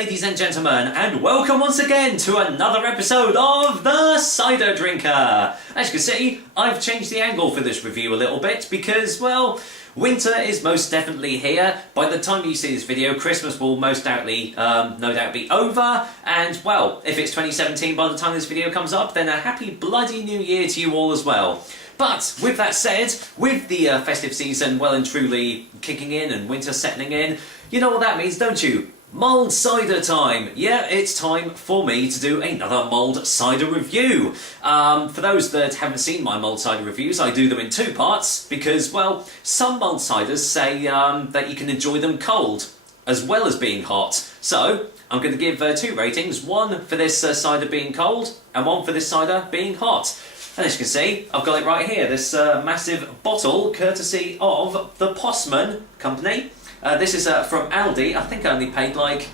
ladies and gentlemen, and welcome once again to another episode of The Cider Drinker. As you can see, I've changed the angle for this review a little bit because, well, winter is most definitely here. By the time you see this video, Christmas will most doubtly, no doubt be over, and, well, if it's 2017 by the time this video comes up, then a happy bloody new year to you all as well. But with that said, with the festive season well and truly kicking in and winter settling in, you know what that means, don't you? Mulled cider time! Yeah, it's time for me to do another mulled cider review. For those that haven't seen my mulled cider reviews, I do them in two parts because, well, some mulled ciders say that you can enjoy them cold as well as being hot. So, I'm going to give two ratings, one for this cider being cold and one for this cider being hot. And as you can see, I've got it right here, this massive bottle, courtesy of the Possman company. This is from Aldi. I think I only paid like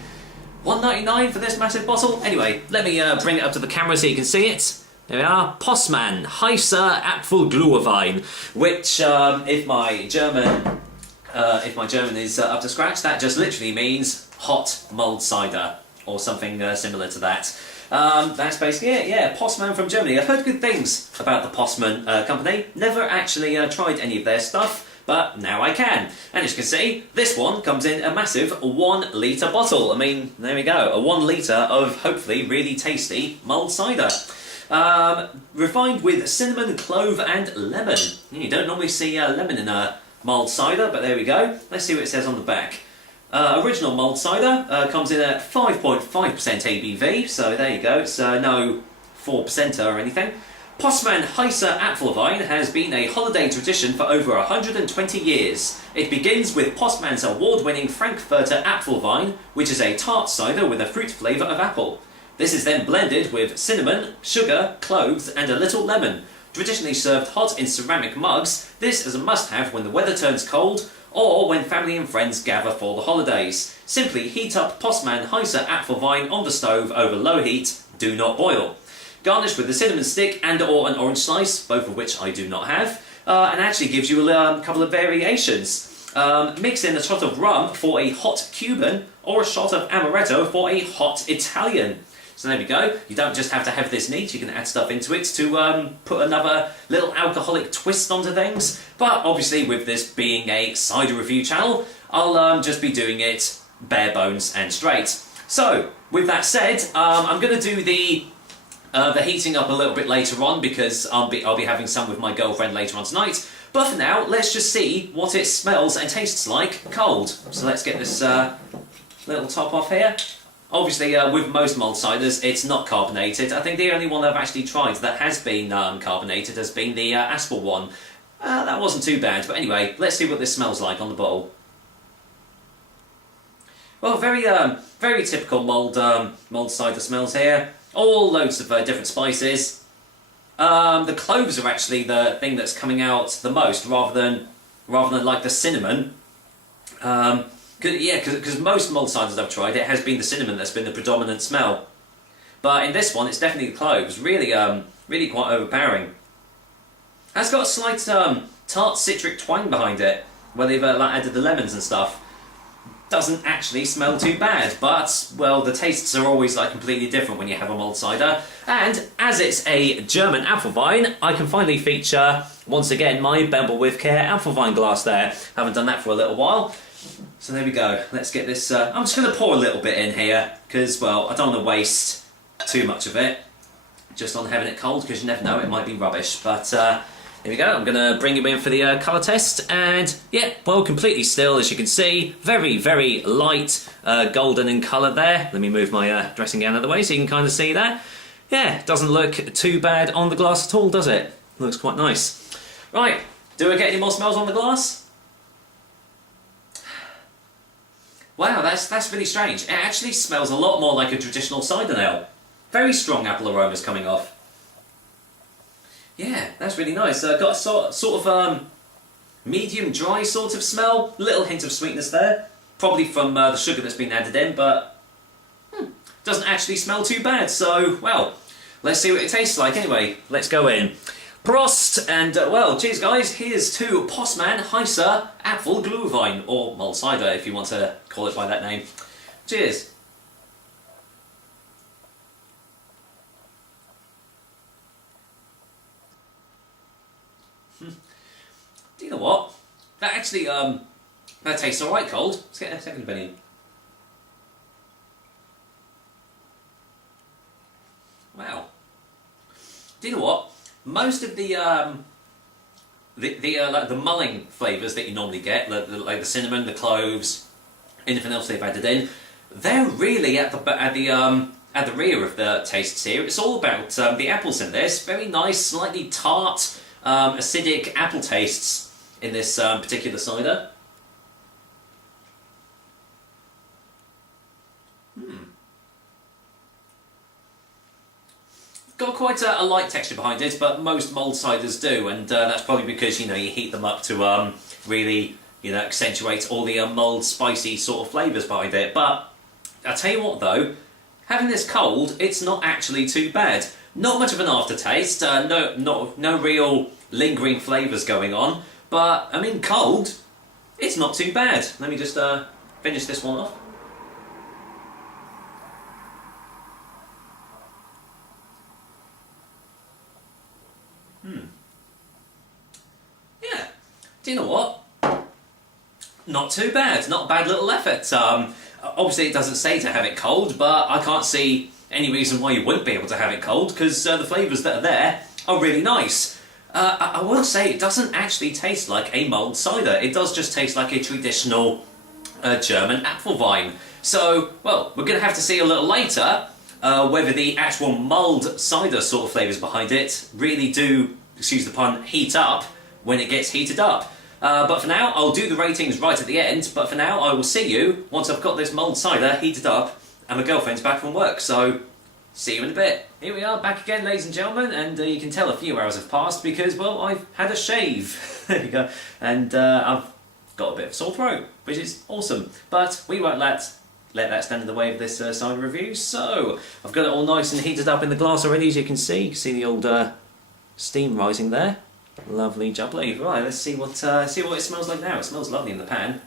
$1.99 for this massive bottle. Anyway, let me bring it up to the camera so you can see it. There we are, Possman Heisser Apfelgluhwein, which, if my German is up to scratch, that just literally means hot mulled cider or something similar to that. That's basically it, yeah, Possman from Germany. I've heard good things about the Possman company. Never actually tried any of their stuff, but now I can. And as you can see, this one comes in a massive 1 litre bottle. I mean, there we go, a 1 litre of hopefully really tasty mulled cider. Refined with cinnamon, clove and lemon. You don't normally see lemon in a mulled cider, but there we go. Let's see what it says on the back. Original mulled cider comes in at 5.5% ABV, so there you go, it's no 4%er or anything. Possman Heisser Apfelwein has been a holiday tradition for over 120 years. It begins with Possman's award-winning Frankfurter Apfelwein, which is a tart cider with a fruit flavour of apple. This is then blended with cinnamon, sugar, cloves and a little lemon. Traditionally served hot in ceramic mugs, this is a must-have when the weather turns cold or when family and friends gather for the holidays. Simply heat up Possman Heisser Apfelwein on the stove over low heat, do not boil. Garnish with a cinnamon stick and or an orange slice, both of which I do not have, and actually gives you a couple of variations. Mix in a shot of rum for a hot Cuban or a shot of amaretto for a hot Italian. So there we go, you don't just have to have this neat, you can add stuff into it to put another little alcoholic twist onto things. But obviously with this being a cider review channel, I'll just be doing it bare bones and straight. So, with that said, I'm going to do the heating up a little bit later on because I'll be having some with my girlfriend later on tonight. But for now, let's just see what it smells and tastes like cold. So let's get this little top off here. Obviously, with most mulled ciders, it's not carbonated. I think the only one I've actually tried that has been carbonated has been the Aspel one. That wasn't too bad, but anyway, let's see what this smells like on the bottle. Well, very typical mulled cider smells here. All loads of different spices. The cloves are actually the thing that's coming out the most, rather than like the cinnamon. Because most mulled ciders I've tried, it has been the cinnamon that's been the predominant smell. But in this one, it's definitely the cloves. Really, really quite overpowering. It's got a slight tart citric twang behind it, where they've added the lemons and stuff. Doesn't actually smell too bad, but, well, the tastes are always like completely different when you have a mulled cider. And as it's a German Apfelwein, I can finally feature, once again, my Bemble with Care Apfelwein glass there. Haven't done that for a little while. So there we go, let's get this, I'm just going to pour a little bit in here, because, well, I don't want to waste too much of it, just on having it cold, because you never know, it might be rubbish, but here we go, I'm going to bring him in for the colour test, and yeah, well, completely still, as you can see, very, very light golden in colour there. Let me move my dressing gown out of the way so you can kind of see that. Yeah, doesn't look too bad on the glass at all, does it? Looks quite nice. Right, do I get any more smells on the glass? Wow, that's really strange. It actually smells a lot more like a traditional cider now. Very strong apple aromas coming off. Yeah, that's really nice. Got a sort of medium dry sort of smell. Little hint of sweetness there. Probably from the sugar that's been added in, but doesn't actually smell too bad. So, well, let's see what it tastes like anyway. Let's go in. Prost, and well, cheers guys, here's to Possman Heisser Apfelgluhwein, or mulled cider if you want to call it by that name. Cheers. Do you know what? That actually, that tastes alright cold. Let's get a second bit in. Wow. Do you know what? Most of the like the mulling flavours that you normally get, like the cinnamon, the cloves, anything else they've added in, they're really at the rear of the tastes here. It's all about the apples in this. Very nice, slightly tart, acidic apple tastes in this particular cider. Got quite a light texture behind it, but most mulled ciders do, and that's probably because you heat them up to really accentuate all the mulled spicy sort of flavours behind it. But I tell you what though, having this cold, it's not actually too bad. Not much of an aftertaste, no real lingering flavours going on, but I mean cold, it's not too bad. Let me just finish this one off. Yeah, do you know what? Not too bad, not a bad little effort. Obviously it doesn't say to have it cold, but I can't see any reason why you wouldn't be able to have it cold, because the flavours that are there are really nice. I will say it doesn't actually taste like a mulled cider, it does just taste like a traditional German Apfelwein. So, well, we're going to have to see a little later whether the actual mulled cider sort of flavours behind it really do, excuse the pun, heat up when it gets heated up. But for now, I'll do the ratings right at the end, but for now I will see you once I've got this mulled cider heated up and my girlfriend's back from work, so see you in a bit. Here we are, back again ladies and gentlemen, and you can tell a few hours have passed because, well, I've had a shave. There you go. And I've got a bit of sore throat, which is awesome. But we won't let that stand in the way of this cider review, so I've got it all nice and heated up in the glass already, as you can see. You can see the old steam rising there. Lovely jubbly. Right, let's see what it smells like now. It smells lovely in the pan.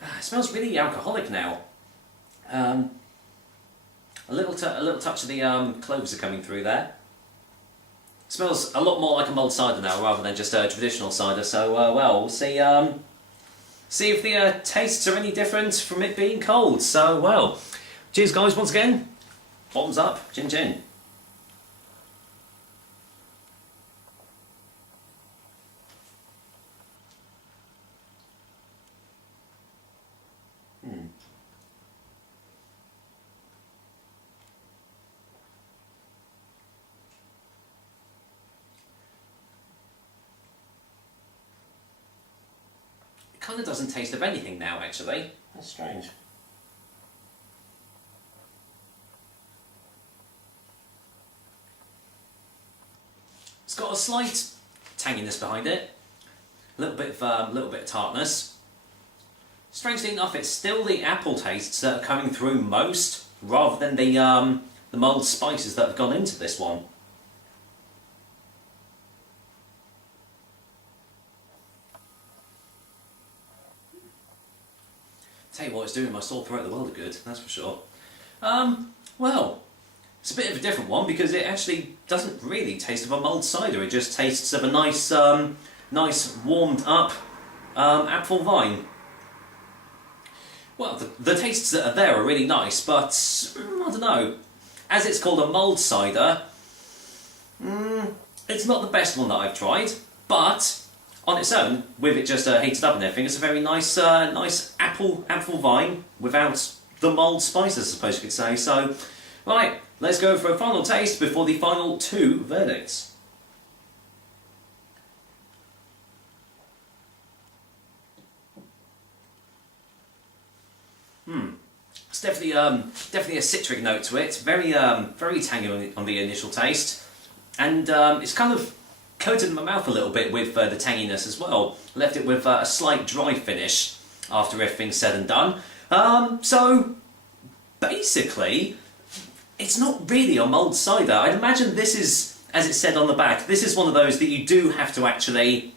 It smells really alcoholic now. A little touch of the cloves are coming through there. It smells a lot more like a mulled cider now, rather than just a traditional cider. So, well, we'll see. See if the tastes are any different from it being cold. So, well, cheers, guys. Once again, bottoms up, chin chin. Kind of doesn't taste of anything now, actually. That's strange. It's got a slight tanginess behind it, a little bit of tartness. Strangely enough, it's still the apple tastes that are coming through most, rather than the mulled spices that have gone into this one. Tell you what, it's doing my sore throat the world of good, that's for sure. Well, it's a bit of a different one because it actually doesn't really taste of a mulled cider. It just tastes of a nice, nice warmed up Apfelwein. Well, the tastes that are there are really nice, but I don't know. As it's called a mulled cider, it's not the best one that I've tried, but on its own, with it just heated up and everything, it's a very nice, nice Apfelwein without the mulled spices, I suppose you could say. So, right, let's go for a final taste before the final two verdicts. It's definitely a citric note to it. Very, very tangy on the initial taste, and it's kind of coated in my mouth a little bit with the tanginess as well. Left it with a slight dry finish after everything's said and done. So basically, it's not really a mulled cider. I'd imagine this is, as it said on the back, this is one of those that you do have to actually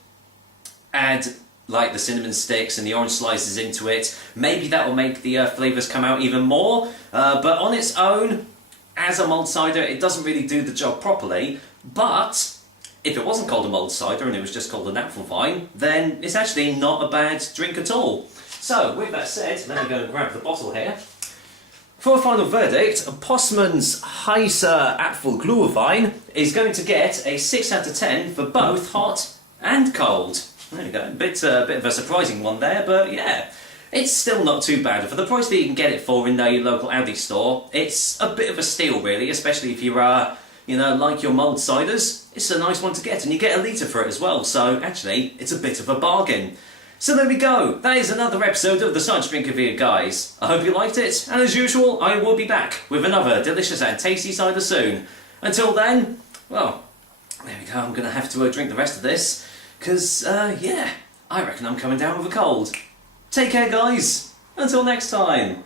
add like the cinnamon sticks and the orange slices into it. Maybe that will make the flavours come out even more, but on its own, as a mulled cider, it doesn't really do the job properly, but if it wasn't called a mulled cider and it was just called an Apfelwein, then it's actually not a bad drink at all. So, with that said, let me go and grab the bottle here. For a final verdict, Possman's Heisser Apfelgluhwein is going to get a 6 out of 10 for both hot and cold. There you go, a bit of a surprising one there, but yeah, it's still not too bad. For the price that you can get it for in your local Aldi store, it's a bit of a steal really, especially if you like your mulled ciders. It's a nice one to get, and you get a litre for it as well, so actually, it's a bit of a bargain. So there we go, that is another episode of the Cider Drinker for you guys. I hope you liked it, and as usual, I will be back with another delicious and tasty cider soon. Until then, well, there we go, I'm going to have to drink the rest of this, because, yeah, I reckon I'm coming down with a cold. Take care guys, until next time.